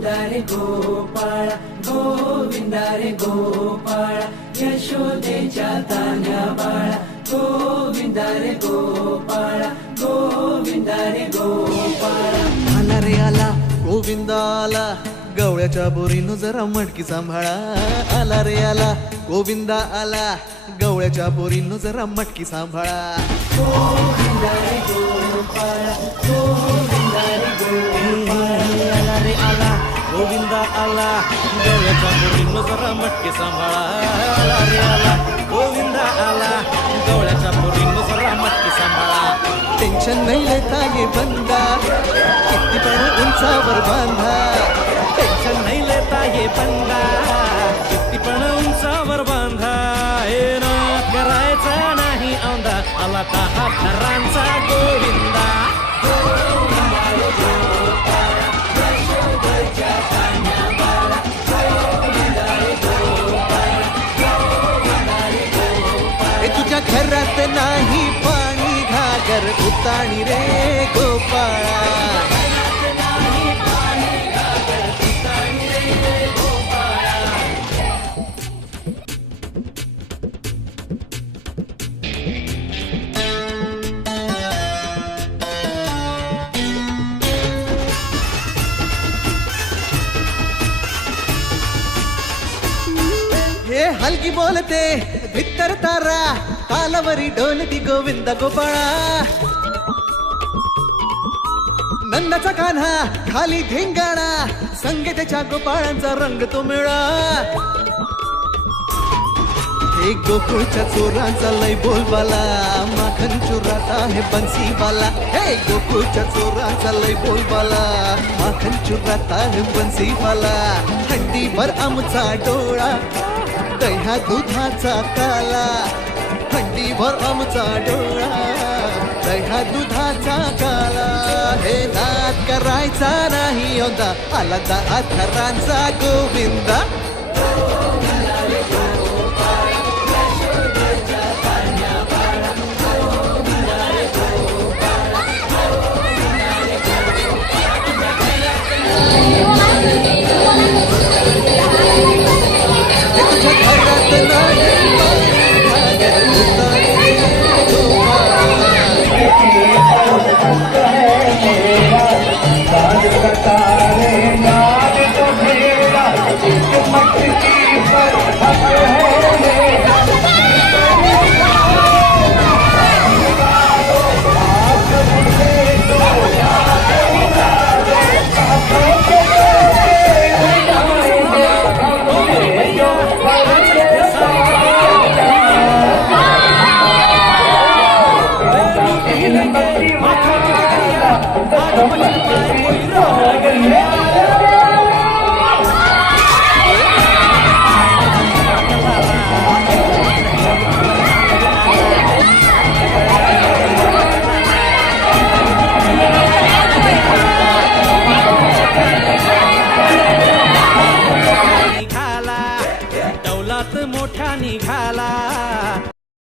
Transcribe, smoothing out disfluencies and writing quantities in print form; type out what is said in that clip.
गोविंदा रे गोपाळा गोविंदा रे गोपाळा यशोदेच्या तान्या बाळा गोविंदा रे गोपाळा गोविंदा रे गोपाळा आला रे आला गोविंदा आला गवळ्याच्या बोरीनं जरा मटकी सांभाळा आला रे आला गोविंदा आला गवळ्याच्या बोरीनं जरा मटकी सांभाळा गोविंदा रे गोपाळा गोविंदा रे गोपाळा आला रे आला गोविंदा आला गवळ्याच्या बोरीनं जरा मटकी सांभाळा आला रे आला गोविंदा आला गवळ्याच्या बोरीनं जरा मटकी सांभाळा टेन्शन नाही लेता ये बंदा किती पण उंचावर बांधा टेन्शन नाही लेता ये बंदा किती पण उंचावर बांधा हे ना करायचा नाही औंधा आला का हा थरांचा गोविंदा तुझ्या घरात नाही पाणी घागर उताणी रे गोपाळा हे हलकी बोलते भित्तर तारा तालावरी ढोलती गोविंद गोपाळा नंदाचा कान्हा खाली धिंगाणा संगीताच्या गोपाळांचा रंग तो मिळा एक गोकुळच्या चोरांचा लय बोलबाला माखन चुरात आहे बन्सीवाला हे गोकुळच्या चोरांचा लय बोलबाला माखन चुरात आहे बन्सीवाला हंडीभर आमचा डोळा दह्या दुधाचा काला हंडीभर आमचा डोळा दह्या दुधाचा काला हे नाद करायचा नाही होता आला दा थरांचा गोविंदा